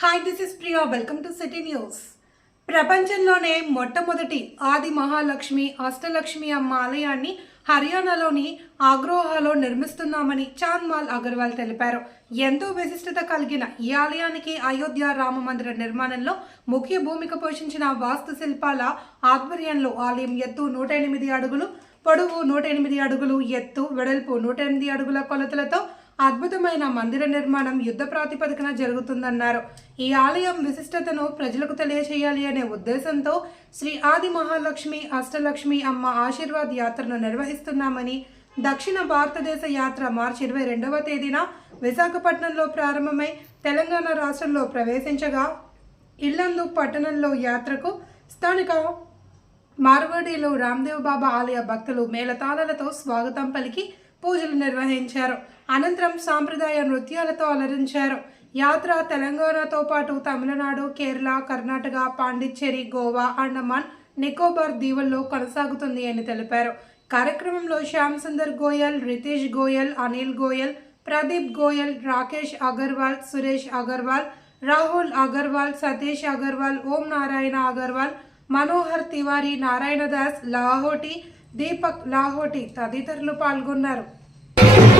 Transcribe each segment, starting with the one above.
Hi this is Priya welcome to City News ప్రపంచంలోనే మొట్టమొదటి ఆది మహాలక్ష్మి అష్టలక్ష్మి అమ్మ ఆలయాన్ని హర్యానాలోని ఆగ్రోహాలో నిర్మిస్తున్నామని చాంద్మాల్ అగర్వాల్ తెలిపారు. ఎంతో విశిష్టత కలిగిన ఈ ఆలయానికి అయోధ్య రామ మందిర నిర్మాణంలో ముఖ్య భూమిక పోషించిన వాస్తుశిల్పాల ఆధ్వర్యంలో ఆలయం ఎత్తు నూట ఎనిమిది అడుగులు పొడవు నూట ఎనిమిది అడుగులు ఎత్తు వెడల్పు నూట ఎనిమిది అడుగుల కొలతలతో అద్భుతమైన మందిర నిర్మాణం యుద్ధ ప్రాతిపదికన జరుగుతుందన్నారు. ఈ ఆలయం విశిష్టతను ప్రజలకు తెలియచేయాలి అనే ఉద్దేశంతో శ్రీ ఆది మహాలక్ష్మి అష్టలక్ష్మి అమ్మ ఆశీర్వాద్ యాత్రను నిర్వహిస్తున్నామని దక్షిణ భారతదేశ యాత్ర మార్చి ఇరవై రెండవ తేదీన విశాఖపట్నంలో ప్రారంభమై తెలంగాణ రాష్ట్రంలో ప్రవేశించగా ఇల్లందు పట్టణంలో యాత్రకు స్థానిక మార్వాడీలో రామ్దేవ్ బాబా ఆలయ భక్తులు మేళతాళాలతో స్వాగతం పలికి పూజలు నిర్వహించారు. అనంతరం సాంప్రదాయ నృత్యాలతో అలరించారు. యాత్ర తెలంగాణతో పాటు తమిళనాడు కేరళ కర్ణాటక పాండిచ్చేరి గోవా అండమాన్ నికోబార్ దీవుల్లో కొనసాగుతుంది అని తెలిపారు. కార్యక్రమంలో శ్యామ్ సుందర్ గోయల్ రితేష్ గోయల్ అనిల్ గోయల్ ప్రదీప్ గోయల్ రాకేష్ అగర్వాల్ సురేష్ అగర్వాల్ రాహుల్ అగర్వాల్ సతీష్ అగర్వాల్ ఓం నారాయణ అగర్వాల్ మనోహర్ తివారీ నారాయణ దాస్ లాహోటి దీపక్ లాహోటి తదితరులు పాల్గొన్నారు. Thank you.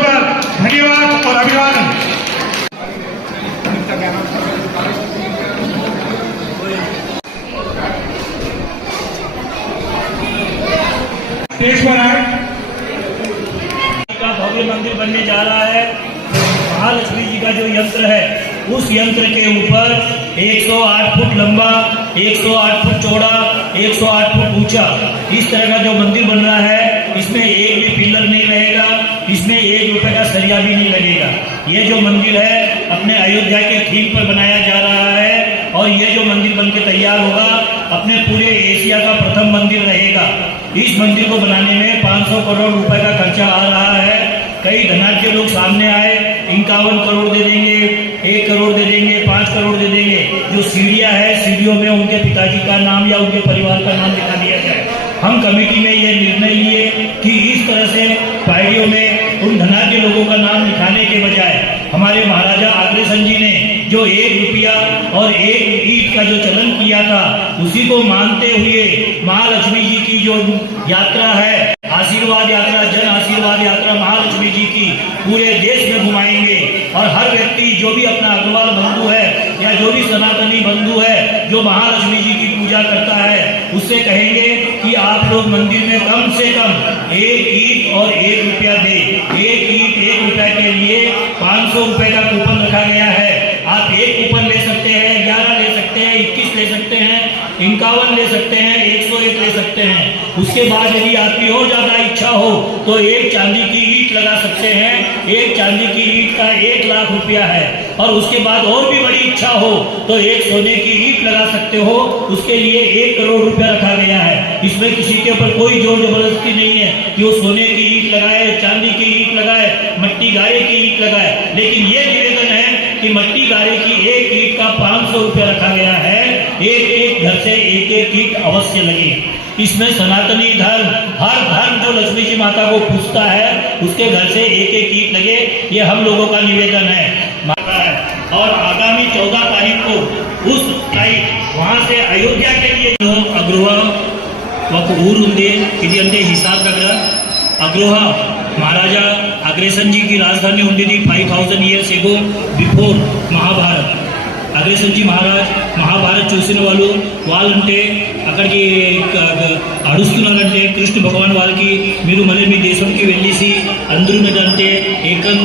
जोरदार धन्यवाद और अभिवादन। का भव्य मंदिर बनने जा रहा है। महालक्ष्मी जी का जो यंत्र है, उस यंत्र के ऊपर 108 फुट लंबा 108 फुट चौड़ा 108 फुट ऊँचा, इस तरह का जो मंदिर बन रहा है, इसमें एक मंदिर है अपने अयोध्या के थीम पर बनाया जा रहा है और ये जो मंदिर बन के तैयार होगा, अपने पूरे एशिया का प्रथम मंदिर रहेगा। इस मंदिर को बनाने में 500 करोड़ रुपए का खर्चा आ रहा है। कई धनाढ्य लोग सामने आए, इक्यावन करोड़ दे देंगे, एक करोड़ दे देंगे, पाँच करोड़ दे देंगे। जो सीढ़ियाँ है, सीढ़ियों में उनके पिताजी का नाम या उनके परिवार का नाम लिखा दिया जाए। हम कमेटी में ये निर्णय लिए कि इस तरह से पायरियों में उन धनाढ्य लोगों का नाम लिखाने के बजाय हमारे महाराजा अग्रसेन जी ने जो एक रुपया और एक ईट का जो चलन किया था, उसी को मानते हुए महालक्ष्मी जी की जो यात्रा है, आशीर्वाद यात्रा, जन आशीर्वाद यात्रा महालक्ष्मी जी की पूरे देश में घुमाएँगे। और हर व्यक्ति जो भी अपना अग्रवाल बंधु है, या जो भी सनातनी बंधु है, जो महालक्ष्मी जी की पूजा करता है, उससे कहेंगे कि आप लोग मंदिर में कम से कम एक ईट और एक रुपया दे। एक ईट, एक रुपया के लिए पाँच सौ रुपए का कूपन रखा गया है। आप एक कूपन ले सकते हैं, ग्यारह ले सकते हैं, इक्कीस ले सकते हैं, इक्यावन ले सकते हैं, एक सौ एक ले सकते हैं। उसके बाद यदि आपकी और ज़्यादा इच्छा हो तो एक चांदी की ईट लगा सकते हैं। एक चांदी की ईट का एक लाख रुपया है। और उसके बाद और भी बड़ी इच्छा हो तो एक सोने की ईट लगा सकते हो, उसके लिए एक करोड़ रुपया रखा गया है। इसमें किसी के ऊपर कोई ज़ोर ज़बरदस्ती नहीं है कि वो सोने की ईट लगाए, चांदी की ईट लगाए, मट्टी गारे की ईट लगाए। लेकिन ये निवेदन है कि मट्टी गारे की एक ईट का पाँच सौ रुपया रखा गया है। एक एक घर से एक एक ईट अवश्य लगे। इसमें सनातनी धर्म, हर धर्म जो लक्ष्मी जी माता को पूछता है, उसके घर से एक एक ईट लगे। ये हम लोगों का निवेदन है। माता है और आगामी चौदह तारीख को उस टाइम वहां से अयोध्या के लिए जो अग्रोहा ఒక ఊరు ఉంది ఇది అంటే హిసార్ దగ్గర అగ్రోహా మహారాజా అగ్రేసన్ జీకి రాజధాని ఉండేది five thousand years ago before Mahabharat Agrasen ji Maharaj Mahabharat చూసిన వాళ్ళు వాళ్ళంటే అక్కడికి క- క- అడుస్తున్నారంటే కృష్ణ భగవాన్ వాళ్ళకి మీరు మళ్ళీ మీ దేశంకి వెళ్ళేసి అందరూ మీద అంటే ఏకం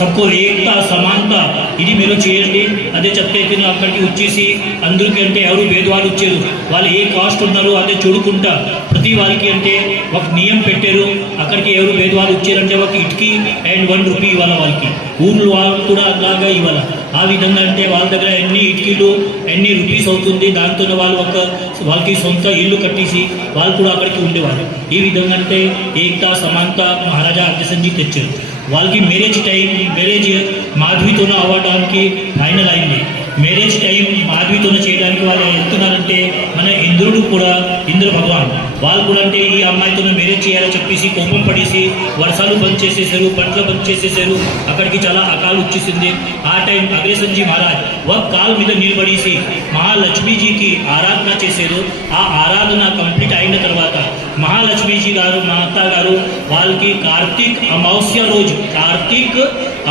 సబ్కో ఏకత సమానత ఇది మీరు చేయండి అదే చెప్తే అక్కడికి వచ్చేసి అందరికీ అంటే ఎవరు భేదవాళ్ళు వచ్చారు వాళ్ళు ఏ కాస్ట్ ఉన్నారు అదే చూడుకుంటా ప్రతి వాళ్ళకి అంటే ఒక నియం పెట్టారు అక్కడికి ఎవరు భేదవాళ్ళు వచ్చారంటే ఒక ఇటుకి అండ్ వన్ రూపీ ఇవ్వాలి వాళ్ళకి ఊర్లో వాళ్ళు కూడా అలాగా ఇవ్వాలి ఆ విధంగా అంటే వాళ్ళ దగ్గర ఎన్ని ఇటుకలు ఎన్ని రూపీస్ అవుతుంది దాంతో వాళ్ళు ఒక వాళ్ళకి సొంత ఇల్లు కట్టేసి వాళ్ళు కూడా అక్కడికి ఉండేవారు ఈ విధంగా అంటే ఏకతా సమానత మహారాజా అగ్రసెన్ తెచ్చారు వాళ్ళకి మ్యారేజ్ టైం మ్యారేజ్ మాధవితోనూ అవ్వడానికి ఫైనల్ అయింది. మ్యారేజ్ టైం మాధవితోనూ చేయడానికి వాళ్ళు వెళ్తున్నారంటే మన ఇంద్రుడు కూడా ఇంద్ర భగవాన్. వాళ్ళు కూడా అంటే ఈ అమ్మాయితో మ్యారేజ్ చేయాలని చెప్పేసి కోపం పడేసి వర్షాలు బంద్ చేసేసారు పంటలు బంద్ చేసేసారు అక్కడికి చాలా అకాలు వచ్చేసింది. ఆ టైం అగ్రేసంజీ మహారాజ్ ఒక కాల్ మీద నిలబడేసి మహాలక్ష్మీజీకి ఆరాధన చేశారు. ఆ ఆరాధన కంప్లీట్ అయిన తర్వాత మహాలక్ష్మీజీ గారు మాత గారు వాళ్ళకి కార్తీక్ అమావాస్య రోజు కార్తీక్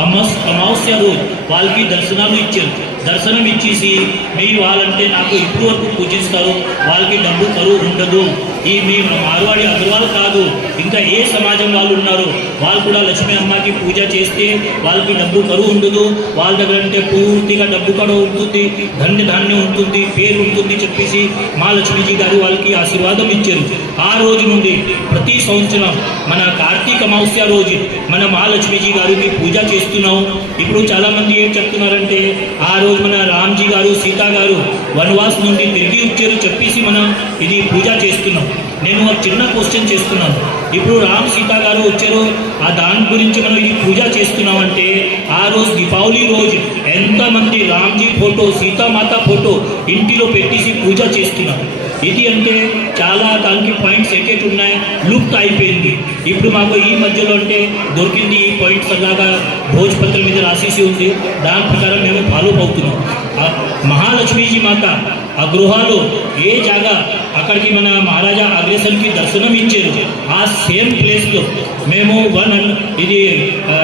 అమాస్ అమావాస్య రోజు వాళ్ళకి దర్శనాలు ఇచ్చారు. దర్శనం ఇచ్చేసి మీరు వాళ్ళంటే నాకు ఇప్పుడు వరకు పూజిస్తారు వాళ్ళకి డబ్బు కరువు ఉండదు. ఈ మీ మార్వాడి అగ్రవాల్ కాదు. ఇంకా ఏ సమాజం వాళ్ళు ఉన్నారు? వాళ్ళు కూడా లక్ష్మీ అమ్మకి పూజ చేస్తే వాళ్ళకి డబ్బు కరువు ఉండదు వాళ్ళ దగ్గర అంటే పూర్తిగా డబ్బు కూడా ఉంటుంది. ధన్య ధాన్యం ఉంటుంది. పేరు ఉంటుంది చెప్పేసి మా లక్ష్మీజీ గారు వాళ్ళకి ఆశీర్వాదం ఇచ్చారు. ఆ రోజు నుండి ప్రతి సంవత్సరం మన కార్తీక అమావాస్య రోజు మన మహాలక్ష్మీజీ గారికి పూజ చేస్తున్నాం. ఇప్పుడు చాలామంది ఏం చెప్తున్నారంటే ఆ రోజు మన రామ్జీ గారు సీతా గారు వనవాస్ నుండి తిరిగి వచ్చారు చెప్పేసి మనం ఇది పూజ చేస్తున్నాం. నేను ఒక చిన్న క్వశ్చన్ చేస్తున్నాను. ఇప్పుడు రామ్ సీతా గారు వచ్చారు. ఆ దాని గురించి మనం ఈ పూజ చేస్తున్నామంటే ఆ రోజు దీపావళి రోజు ఎంతమంది రామ్జీ ఫోటో సీతామాత ఫోటో ఇంటిలో పెట్టేసి పూజ చేస్తున్నారు. ఇది అంటే చాలా దానికి పాయింట్స్ ఎక్కెట్ ఉన్నాయి. లుప్త్ అయిపోయింది. ఇప్పుడు మాకు ఈ మధ్యలో అంటే దొరికింది ఈ పాయింట్స్ అలాగా భోజపత్రం మీద రాసేసి ఉంది. దాని ప్రకారం మేము ఫాలో అవుతున్నాం. మహాలక్ష్మీజీ మాత ఆ గృహాలు ఏ జాగా అక్కడికి మన మహారాజా అగ్రస్ దర్శనం ఇచ్చారు ఆ సేమ్ ప్లేస్లో మేము వన్ ఇది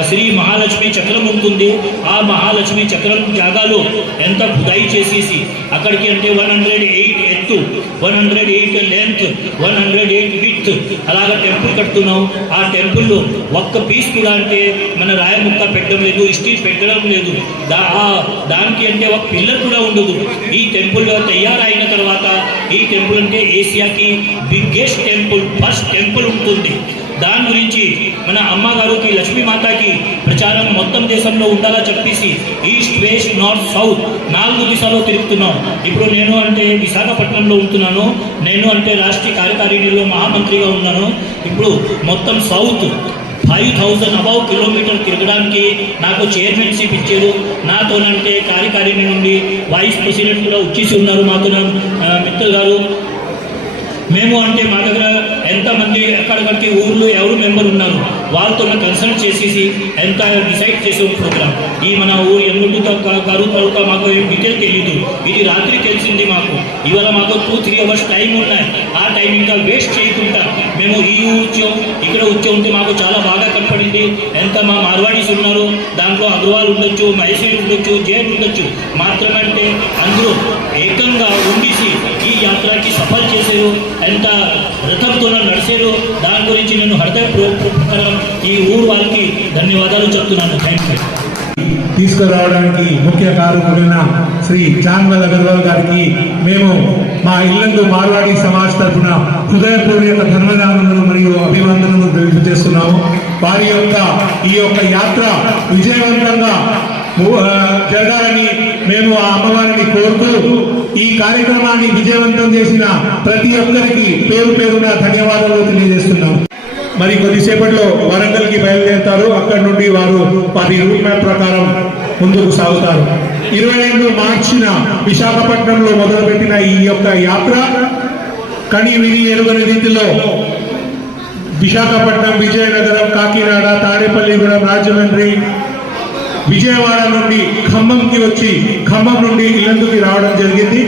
శ్రీ మహాలక్ష్మి చక్రం ఉంటుంది. ఆ మహాలక్ష్మి చక్రం జాగాలో ఎంత ఖుదాయి చేసేసి అక్కడికి అంటే వన్ హండ్రెడ్ ఎయిట్ ఎత్తు one hundred eight length one hundred eight with అలాగ టెంపుల్ కడుతున్నాం. ఆ టెంపుల్లో ఒక్క పీస్ కూడా అంటే మన రాయముక్క పెట్టడం లేదు స్టీల్ పెట్టడం లేదు. దా దానికి అంటే ఒక పిల్లర్ కూడా ఉండదు. ఈ టెంపుల్ తయారైన తర్వాత ఈ టెంపుల్ అంటే ఏషియాకి బిగ్గెస్ట్ టెంపుల్ ఫస్ట్ టెంపుల్ ఉంటుంది. దాని గురించి మన అమ్మగారికి లక్ష్మీమాతకి ప్రచారం మొత్తం దేశంలో ఉండాలా చెప్పేసి ఈస్ట్ వెస్ట్ నార్త్ సౌత్ నాలుగు దిశలో తిరుగుతున్నాం. ఇప్పుడు నేను అంటే విశాఖపట్నంలో ఉంటున్నాను. నేను అంటే రాష్ట్రీయ కార్యకారిణిలో మహామంత్రిగా ఉన్నాను. ఇప్పుడు మొత్తం south five thousand above kilometre తిరగడానికి నాకు చైర్మన్షిప్ ఇచ్చారు. నాతోనంటే కార్యకారిణి నుండి వైస్ ప్రెసిడెంట్ కూడా వచ్చేసి ఉన్నారు మాతో మిత్రులు గారు. మేము అంటే మా దగ్గర ఎంతమంది ఎక్కడికడికి ఊర్లో ఎవరు మెంబర్ ఉన్నారు వాళ్ళతో కన్సల్ట్ చేసేసి ఎంత డిసైడ్ చేసే ప్రోగ్రామ్ ఈ మన ఊరు ఎన్నుండి కరువు తరుక మాకు ఏం డీటెయిల్ తెలియదు ఇది రాత్రి తెలిసింది మాకు. ఇవాళ మాకు టూ త్రీ అవర్స్ టైం ఉన్నాయి. ఆ టైం ఇంకా వేస్ట్ చేయకుండా మేము ఈ ఊరు ఇక్కడ వచ్చి ఉంటే మాకు చాలా బాగా కనపడింది ఎంత మా మార్వాడీస్ ఉన్నారు దాంట్లో అగ్రవాల్ ఉండొచ్చు మైసూర్ ఉండొచ్చు జైన్ ఉండొచ్చు. మాత్రమంటే అందరూ ఏకంగా ఉండేసి ఈ యాత్రకి సఫల్ చేశారు. ఎంత రథంతో నడిచారు దాని గురించి నేను హృదయపూర్వకరం ఈ ఊరు వాళ్ళకి ధన్యవాదాలు చెప్తున్నాను. థ్యాంక్ యూ తీసుకురావడానికి ముఖ్య కారణమైన శ్రీ చాన్మల్ అగర్వాల్ గారికి మేము మా ఇల్లందు మార్వాడి సమాజ్ తరఫున హృదయపూర్వక ధన్యవాదాలు మరియు అభివందనలు తెలియజేస్తున్నాము. వారి యొక్క ఈ యొక్క యాత్ర విజయవంతంగా జరగాలని మేము ఆ అమ్మవారిని కోరుతూ ఈ కార్యక్రమాన్ని విజయవంతం చేసిన ప్రతి ఒక్కరికి పేరు పేరున ధన్యవాదాలు తెలియజేస్తున్నాము. మరి కొద్దిసేపట్లో వరంగల్కి బయలుదేరుతారు. అక్కడి నుండి వారు వారి రూట్ మ్యాప్ ప్రకారం ముందుకు సాగుతారు. ఇరవై రెండు మార్చిన విశాఖపట్నంలో మొదలుపెట్టిన ఈ యొక్క యాత్ర కని విని ఎరుగని రీతిలో విశాఖపట్నం విజయనగరం కాకినాడ తాడేపల్లిగూడెం రాజమండ్రి విజయవాడ నుండి ఖమ్మంకి వచ్చి ఖమ్మం నుండి ఇల్లందుకి రావడం జరిగింది.